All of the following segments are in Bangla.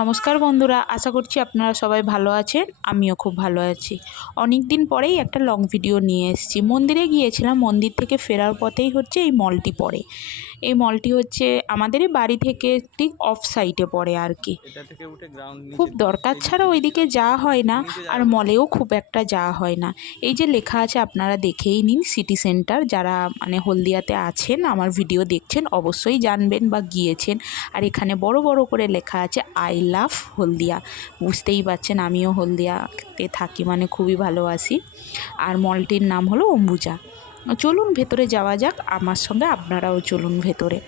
নমস্কার বন্ধুরা, আশা করছি আপনারা সবাই ভালো আছেন। আমিও খুব ভালো আছি। অনেক দিন পরেই একটা লং ভিডিও নিয়ে এসেছি। মন্দিরে গিয়েছিলাম, মন্দির থেকে ফেরার পথেই হচ্ছে এই মলটি পড়ে। এই মলটি হচ্ছে আমাদেরই বাড়ি থেকে ঠিক অফ সাইডে পড়ে আর কি। খুব দরকার ছাড়া ওইদিকে যাওয়া হয় না, আর মলেও খুব একটা যাওয়া হয় না। এই যে লেখা আছে আপনারা দেখেই নিন, সিটি সেন্টার। যারা মানে হলদিয়াতে আছেন, আমার ভিডিও দেখছেন, অবশ্যই জানবেন বা গিয়েছেন। আর এখানে বড় বড় করে লেখা আছে আই লাভ হলদিয়া। বুঝতেই পারছেন আমিও হলদিয়াতে থাকি, মানে খুবই ভালোবাসি। আর মলটির নাম হলো অম্বুজা। চলুন ভেতরে যাওয়া যাক, আমার সঙ্গে আপনারাও চলুন ভেতরে।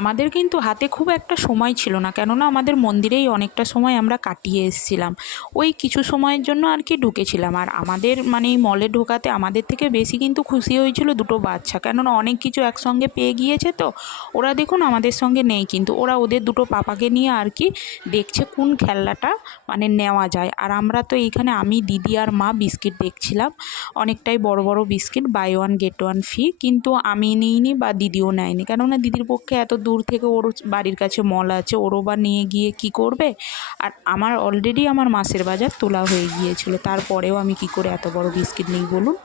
আমাদের কিন্তু হাতে খুব একটা সময় ছিল না, কেননা আমাদের মন্দিরেই অনেকটা সময় আমরা কাটিয়ে এসেছিলাম। ওই কিছু সময়ের জন্য আর কি ঢুকেছিলাম। আর আমাদের মানে এই মলে ঢোকাতে আমাদের থেকে বেশি কিন্তু খুশি হয়েছিল দুটো বাচ্চা, কেননা অনেক কিছু একসঙ্গে পেয়ে গিয়েছে। তো ওরা দেখুন আমাদের সঙ্গে নেই, কিন্তু ওরা ওদের দুটো পাপাকে নিয়ে আর কি দেখছে কোন খেলনাটা মানে নেওয়া যায়। আর আমরা তো এইখানে আমি, দিদি আর মা বিস্কিট দেখছিলাম, অনেকটাই বড় বড় biscuit, buy one get one free. কিন্তু আমি নিইনি বা দিদিও নেয়নি, কেননা দিদির পক্ষে এত দূর থেকে, ওর বাড়ির কাছে মল আছে, ওরও বা নিয়ে গিয়ে কি করবে। আর আমার অলরেডি আমার মাসের বাজার তোলা হয়ে গিয়েছিল, তারপরেও আমি কি করে এত বড় বিস্কিট নিই বলুন।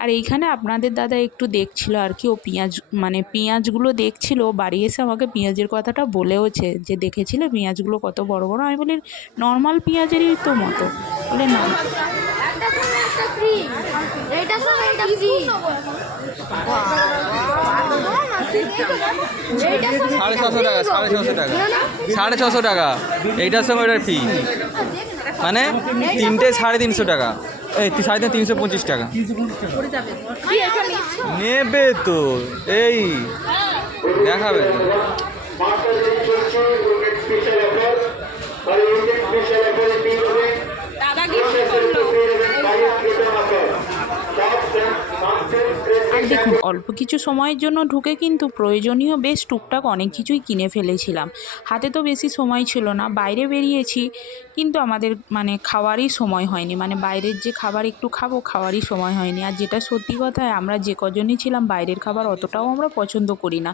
আর এইখানে আপনাদের দাদা একটু দেখছিল আর কি, ও পেঁয়াজ মানে পেঁয়াজগুলো দেখছিল। বাড়ি এসে আমাকে পেঁয়াজের কথাটা বলেওছে যে দেখেছিলে পেঁয়াজগুলো কত বড় বড়। আমি বলি নর্মাল পেঁয়াজেরই তো মতো। বলে না, টাকা, 650 টাকা এইটার সঙ্গে ওটার ফি, মানে তিনটে 350 টাকা, এই 350 টাকা নেবে তো। এই দেখাবে আর দেখুন অল্প কিছু সময়ের জন্য ঢুকে কিন্তু প্রয়োজনীয় বেশ টুকটাক অনেক কিছুই কিনে ফেলেছিলাম। হাতে তো বেশি সময় ছিল না, বাইরে বেরিয়েছি, কিন্তু আমাদের মানে খাওয়ারই সময় হয়নি। মানে বাইরের যে খাবার একটু খাবো, খাওয়ারই সময় হয়নি। আর যেটা সত্যি কথা, আমরা যে কজনই ছিলাম বাইরের খাবার অতটাও আমরা পছন্দ করি না।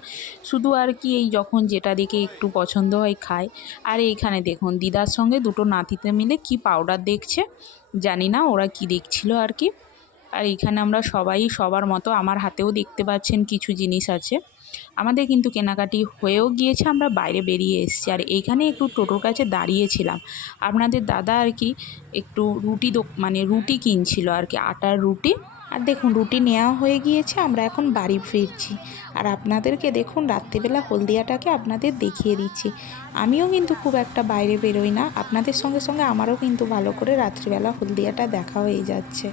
শুধু আর কি এই যখন যেটা দেখে একটু পছন্দ হয় খাই। আর এইখানে দেখুন দিদার সঙ্গে দুটো নাতিতে মিলে কি পাউডার দেখছে, জানি না ওরা কি দেখছিল আর কি। আর এইখানে আমরা সবাই সবার মতো, আমার হাতেও দেখতে পাচ্ছেন কিছু জিনিস আছে। আমাদের কিন্তু কেনাকাটি হয়েও গিয়েছে, আমরা বাইরে বেরিয়ে এসেছি। আর এইখানে একটু টোটোর কাছে দাঁড়িয়েছিলাম। আপনাদের দাদা আর কি একটু মানে রুটি কিনছিল আর কি, আটার রুটি। আর দেখুন রুটি নেওয়া হয়ে গিয়েছে, আমরা এখন বাড়ি ফিরছি। আর আপনাদেরকে দেখুন রাত্রিবেলা হলদিয়াটাকে আপনাদের দেখিয়ে দিচ্ছি। আমিও কিন্তু খুব একটা বাইরে বেরোই না, আপনাদের সঙ্গে সঙ্গে আমারও কিন্তু ভালো করে রাত্রিবেলা হলদিয়াটা দেখা হয়ে যাচ্ছে।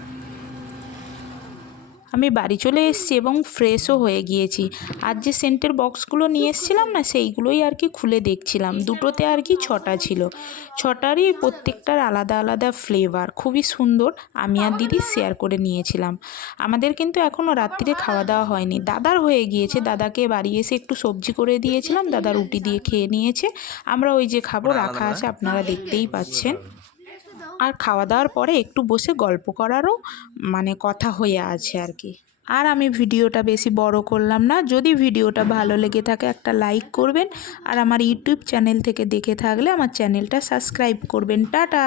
আমি বাড়ি চলে এসেছি এবং ফ্রেশও হয়ে গিয়েছি। আর যে সেন্টের বক্সগুলো নিয়ে এসেছিলাম না, সেইগুলোই আর কি খুলে দেখছিলাম। দুটোতে আর কি 6টা ছিল, 6টারই প্রত্যেকটার আলাদা আলাদা ফ্লেভার, খুবই সুন্দর। আমি আর দিদি শেয়ার করে নিয়েছিলাম। আমাদের কিন্তু এখনও রাত্রিরে খাওয়া দাওয়া হয়নি, দাদার হয়ে গিয়েছে। দাদাকে বাড়ি এসে একটু সবজি করে দিয়েছিলাম, দাদা রুটি দিয়ে খেয়ে নিয়েছে। আমরা ওই যে খাবো রাখা আছে, আপনারা দেখতেই পাচ্ছেন। আর খাওয়া দাওয়ার পরে একটু বসে গল্প করারও মানে কথা হয়ে আছে আর কি। আর আমি ভিডিওটা বেশি বড় করলাম না। যদি ভিডিওটা ভালো লেগে থাকে একটা লাইক করবেন, আর আমার ইউটিউব চ্যানেল থেকে দেখে থাকলে আমার চ্যানেলটা সাবস্ক্রাইব করবেন। টাটা।